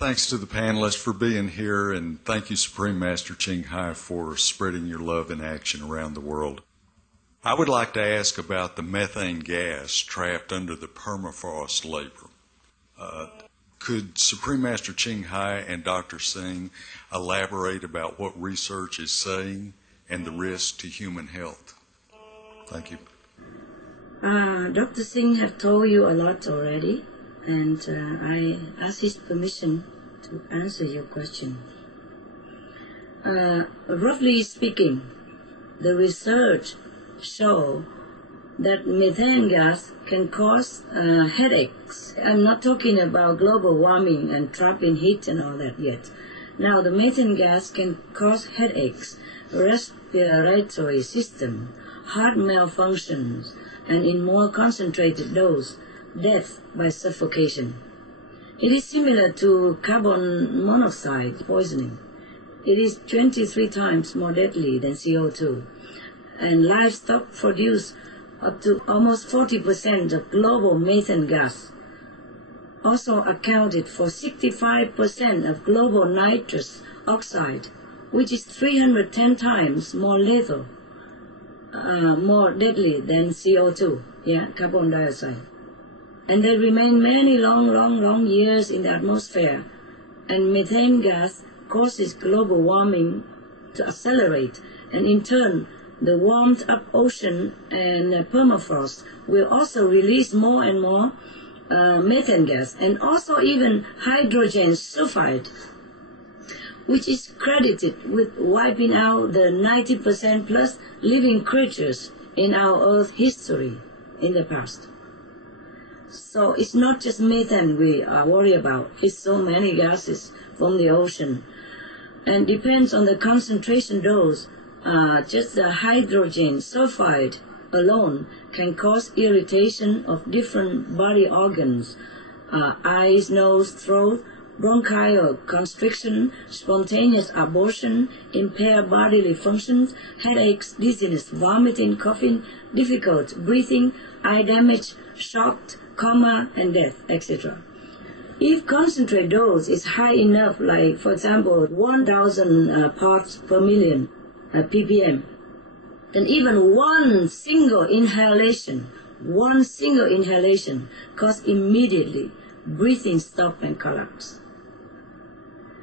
Thanks to the panelists for being here, and thank you, Supreme Master Ching Hai, for spreading your love in action around the world. I would like to ask about the methane gas trapped under the permafrost layer. Could Supreme Master Ching Hai and Dr. Singh elaborate about what research is saying and the risk to human health? Thank you. Dr. Singh have told you a lot already, and I ask his permission to answer your question. Roughly speaking, the research show that methane gas can cause headaches. I'm not talking about global warming and trapping heat and all that yet. Now, the methane gas can cause headaches, respiratory system, heart malfunctions, and in more concentrated dose, death by suffocation. It is similar to carbon monoxide poisoning. It is 23 times more deadly than CO2. And livestock produce up to almost 40% of global methane gas. Also accounted for 65% of global nitrous oxide, which is 310 times more lethal, more deadly than CO2, carbon dioxide. And they remain many long years in the atmosphere, and methane gas causes global warming to accelerate, and in turn, the warmed up ocean and permafrost will also release more and more methane gas, and also even hydrogen sulfide, which is credited with wiping out the 90% plus living creatures in our Earth history in the past. So it's not just methane we are worried about, it's so many gases from the ocean. And depends on the concentration dose, just the hydrogen sulfide alone can cause irritation of different body organs, eyes, nose, throat, bronchial constriction, spontaneous abortion, impaired bodily functions, headaches, dizziness, vomiting, coughing, difficult breathing, eye damage, shock, coma, and death, etc. If concentrate dose is high enough, like for example 1,000 parts per million ppm, then even one single inhalation causes immediately breathing stop and collapse.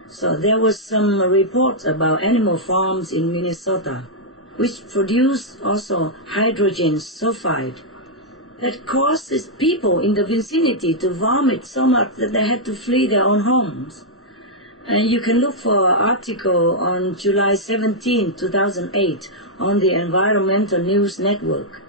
So there was some reports about animal farms in Minnesota which produce also hydrogen sulfide that causes people in the vicinity to vomit so much that they had to flee their own homes. And you can look for an article on July 17, 2008 on the Environmental News Network.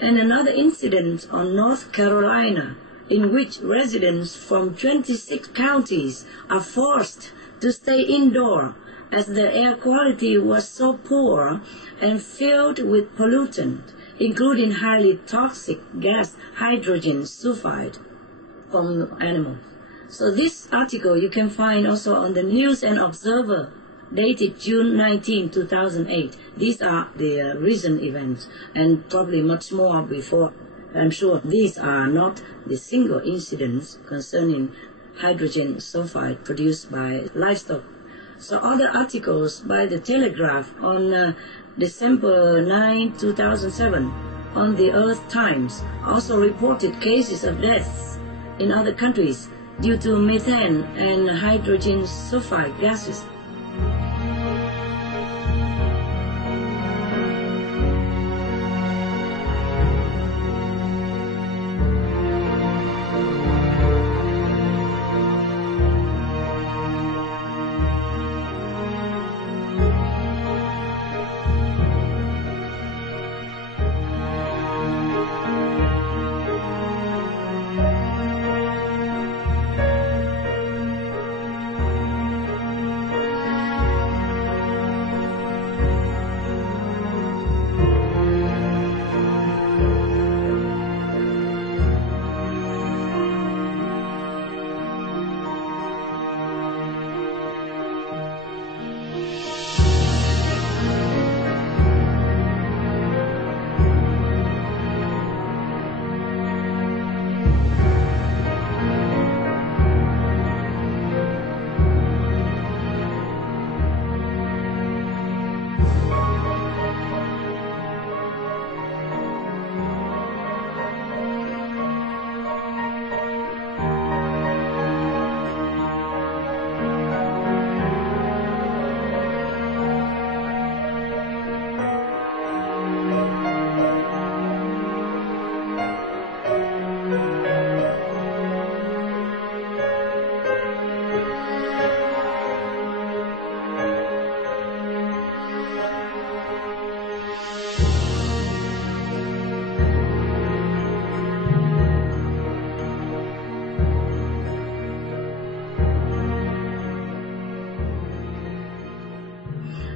And another incident on North Carolina in which residents from 26 counties are forced to stay indoor as the air quality was so poor and filled with pollutant, including highly toxic gas hydrogen sulfide from animals. So this article you can find also on the News and Observer, dated June 19, 2008. These are the recent events, and probably much more before. I'm sure these are not the single incidents concerning hydrogen sulfide produced by livestock. So other articles by the Telegraph on December 9, 2007 on the Earth Times also reported cases of deaths in other countries due to methane and hydrogen sulfide gases.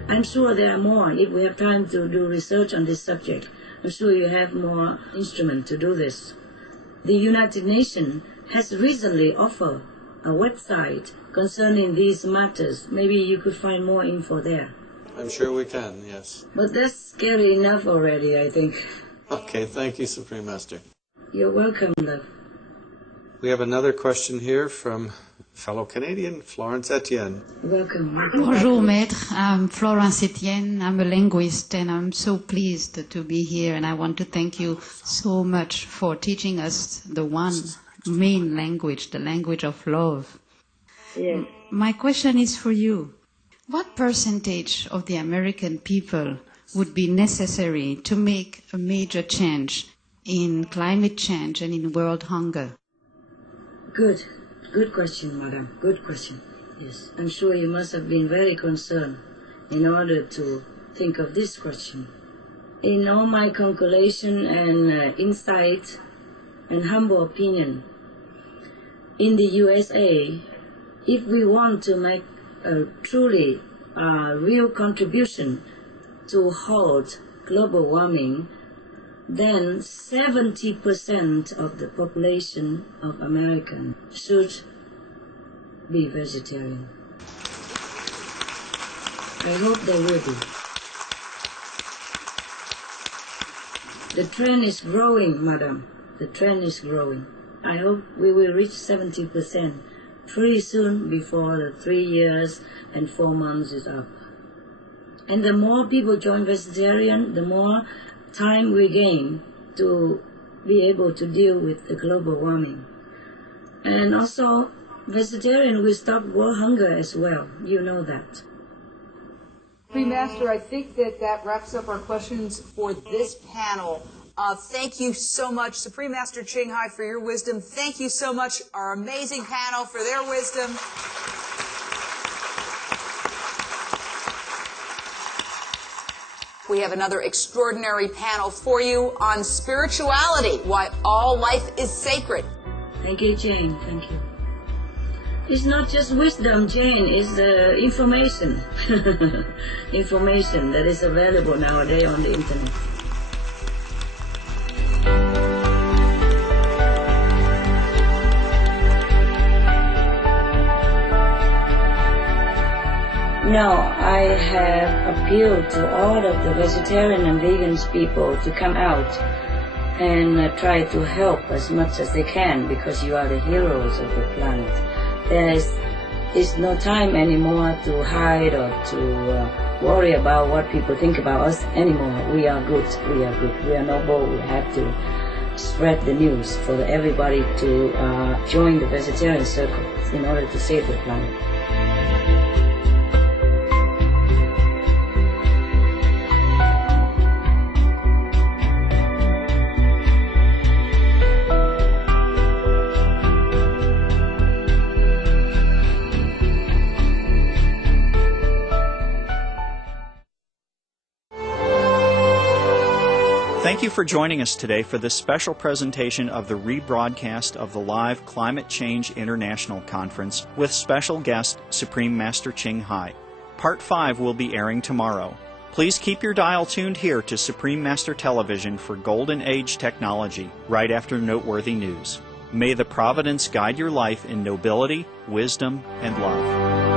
I'm sure there are more. If we have time to do research on this subject, I'm sure you have more instruments to do this. The United Nations has recently offered a website concerning these matters. Maybe you could find more info there. I'm sure we can, yes. But that's scary enough already, I think. Okay, thank you, Supreme Master. You're welcome, love. We have another question here from fellow Canadian, Florence Etienne. Welcome. Bonjour, Maître. I'm Florence Etienne. I'm a linguist, and I'm so pleased to be here. And I want to thank you so much for teaching us the one main language, the language of love. Yes. My question is for you. What percentage of the American people would be necessary to make a major change in climate change and in world hunger? Good. Good question, madam. Good question. Yes. I'm sure you must have been very concerned in order to think of this question. In all my calculation and insight and humble opinion, in the USA, if we want to make a truly real contribution to halt global warming, then 70% of the population of America should be vegetarian. I hope they will be. The trend is growing, madam. The trend is growing. I hope we will reach 70% pretty soon before the 3 years and 4 months is up. And the more people join vegetarian, the more time we gain to be able to deal with the global warming. And also, vegetarian will stop world hunger as well. You know that. Supreme Master, I think that wraps up our questions for this panel. Thank you so much, Supreme Master Ching Hai, for your wisdom. Thank you so much, our amazing panel, for their wisdom. We have another extraordinary panel for you on spirituality, why all life is sacred. Thank you, Jane. Thank you. It's not just wisdom, Jane. It's information. Information that is available nowadays on the internet. Now, I have appealed to all of the vegetarian and vegans people to come out and try to help as much as they can, because you are the heroes of the planet. There is no time anymore to hide or to worry about what people think about us anymore. We are good. We are good. We are noble. We have to spread the news for everybody to join the vegetarian circle in order to save the planet. Thank you for joining us today for this special presentation of the rebroadcast of the live Climate Change International Conference with special guest Supreme Master Ching Hai. Part 5 will be airing tomorrow. Please keep your dial tuned here to Supreme Master Television for Golden Age technology right after noteworthy news. May the providence guide your life in nobility, wisdom, and love.